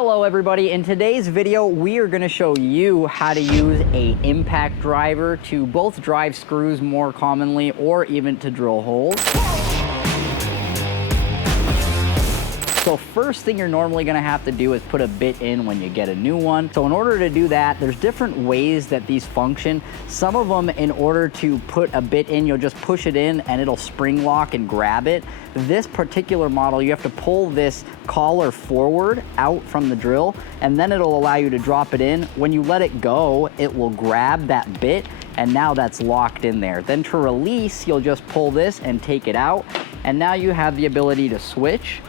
Hello everybody, in today's video we are going to show you how to use a impact driver to both drive screws more commonly or even to drill holes. So first thing you're normally going to have to do is put a bit in when you get a new one. So in order to do that, there's different ways that these function. Some of them, in order to put a bit in, you'll just push it in and it'll spring lock and grab it. This particular model, you have to pull this collar forward out from the drill, and then it'll allow you to drop it in. When you let it go, it will grab that bit, and now that's locked in there. Then to release, you'll just pull this and take it out, and now you have the ability to switch.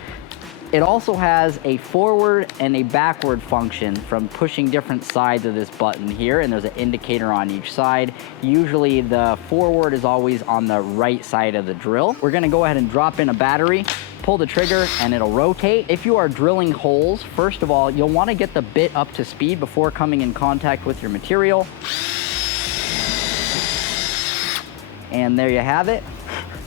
It also has a forward and a backward function from pushing different sides of this button here, and there's an indicator on each side. Usually the forward is always on the right side of the drill. We're gonna go ahead and drop in a battery, pull the trigger, and it'll rotate. If you are drilling holes, first of all, you'll wanna get the bit up to speed before coming in contact with your material. And there you have it.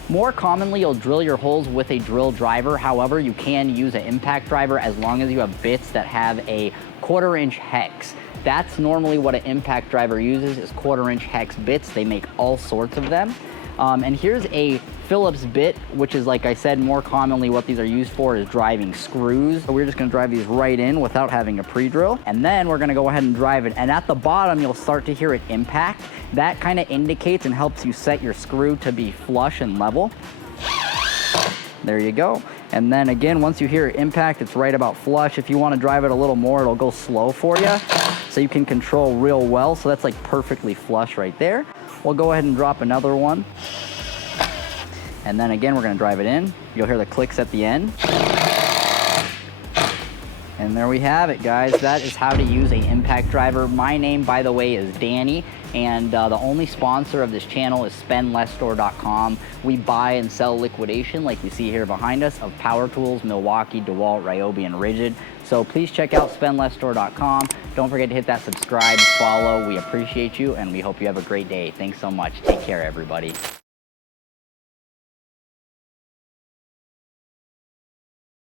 More commonly, you'll drill your holes with a drill driver. However, you can use an impact driver as long as you have bits that have a 1/4" hex. That's normally what an impact driver uses, is 1/4" hex bits. They make all sorts of them. And here's a Phillips bit, which is, like I said, more commonly what these are used for is driving screws. So we're just gonna drive these right in without having a pre-drill. And then we're gonna go ahead and drive it. And at the bottom, you'll start to hear it impact. That kind of indicates and helps you set your screw to be flush and level. There you go. And then again, once you hear it impact, it's right about flush. If you wanna drive it a little more, it'll go slow for you, so you can control real well. So that's like perfectly flush right there. We'll go ahead and drop another one. And then again, we're gonna drive it in. You'll hear the clicks at the end. And there we have it, guys. That is how to use an impact driver. My name, by the way, is Danny, and the only sponsor of this channel is SpendLessStore.com. We buy and sell liquidation, like you see here behind us, of power tools, Milwaukee, DeWalt, Ryobi, and Ridgid. So please check out SpendLessStore.com. Don't forget to hit that subscribe, follow. We appreciate you, and we hope you have a great day. Thanks so much. Take care, everybody.